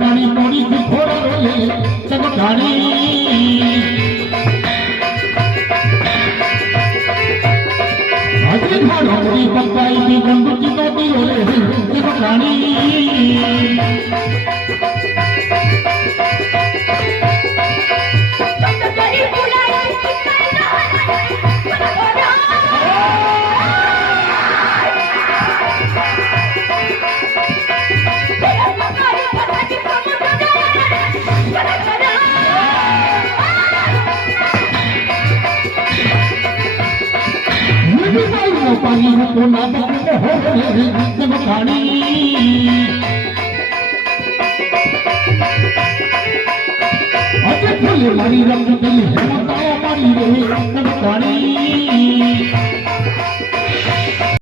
पानी मोड़ी की थोड़ा रोले सब गाड़ी अजी घोड़ी पकाई की गंदू की बाती रोले सब गाड़ी पानी को ना पकड़े हो जब खानी अजय फुल मारी रंग दिल है बताओ मारी रे जब खानी